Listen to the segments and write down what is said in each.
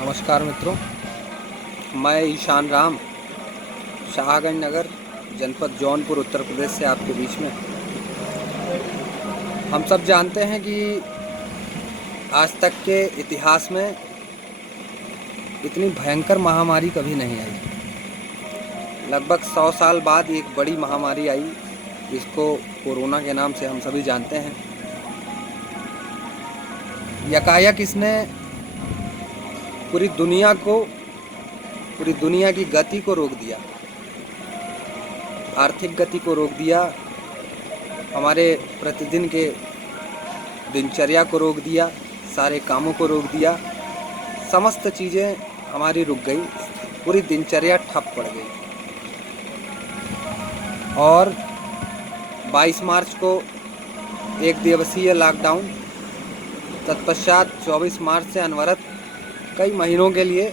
नमस्कार मित्रों, मैं ईशान राम शाहगंज नगर जनपद जौनपुर उत्तर प्रदेश से आपके बीच में। हम सब जानते हैं कि आज तक के इतिहास में इतनी भयंकर महामारी कभी नहीं आई। लगभग 100 साल बाद एक बड़ी महामारी आई, जिसको कोरोना के नाम से हम सभी जानते हैं। यकायक इसने पूरी दुनिया की गति को रोक दिया, आर्थिक गति को रोक दिया, हमारे प्रतिदिन के दिनचर्या को रोक दिया, सारे कामों को रोक दिया, समस्त चीज़ें हमारी रुक गई, पूरी दिनचर्या ठप पड़ गई। और 22 मार्च को एक दिवसीय लॉकडाउन, तत्पश्चात 24 मार्च से अनवरत कई महीनों के लिए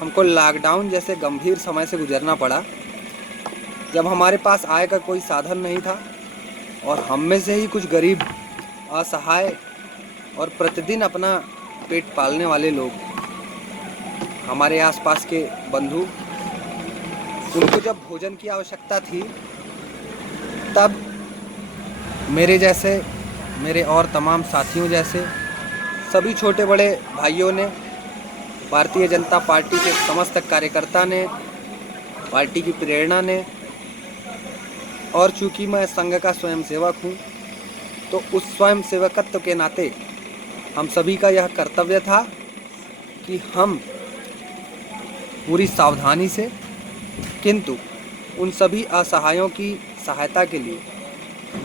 हमको लॉकडाउन जैसे गंभीर समय से गुजरना पड़ा, जब हमारे पास आय का कोई साधन नहीं था और हम में से ही कुछ गरीब, असहाय और प्रतिदिन अपना पेट पालने वाले लोग, हमारे आसपास के बंधु, उनको जब भोजन की आवश्यकता थी, तब मेरे और तमाम साथियों जैसे सभी छोटे बड़े भाइयों ने, भारतीय जनता पार्टी के समस्त कार्यकर्ता ने, पार्टी की प्रेरणा ने, और चूँकि मैं संघ का स्वयंसेवक हूँ, तो उस स्वयंसेवकत्व के नाते हम सभी का यह कर्तव्य था कि हम पूरी सावधानी से, किंतु उन सभी असहायों की सहायता के लिए,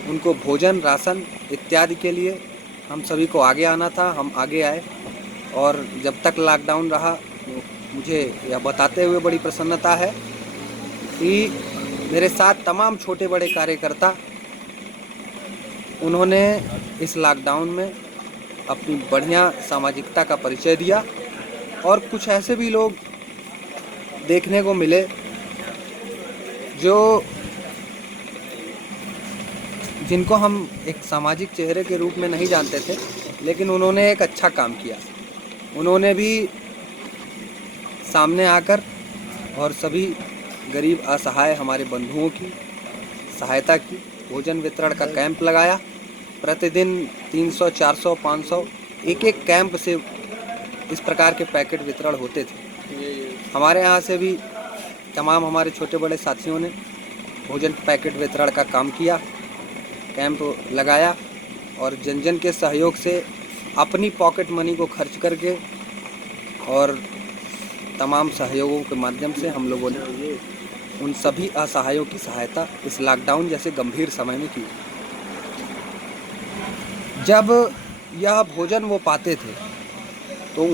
उनको भोजन, राशन इत्यादि के लिए हम सभी को आगे आना था। हम आगे आए और जब तक लॉकडाउन रहा, मुझे यह बताते हुए बड़ी प्रसन्नता है कि मेरे साथ तमाम छोटे बड़े कार्यकर्ता, उन्होंने इस लॉकडाउन में अपनी बढ़िया सामाजिकता का परिचय दिया। और कुछ ऐसे भी लोग देखने को मिले जिनको हम एक सामाजिक चेहरे के रूप में नहीं जानते थे, लेकिन उन्होंने एक अच्छा काम किया। उन्होंने भी सामने आकर और सभी गरीब असहाय हमारे बंधुओं की सहायता की, भोजन वितरण का कैंप लगाया। प्रतिदिन 300, 400, 500 एक कैंप से इस प्रकार के पैकेट वितरण होते थे। हमारे यहाँ से भी तमाम हमारे छोटे बड़े साथियों ने भोजन पैकेट वितरण का काम किया, कैंप लगाया, और जन जन के सहयोग से अपनी पॉकेट मनी को खर्च करके और तमाम सहयोगों के माध्यम से हम लोगों ने उन सभी असहायों की सहायता इस लॉकडाउन जैसे गंभीर समय में की। जब यह भोजन वो पाते थे तो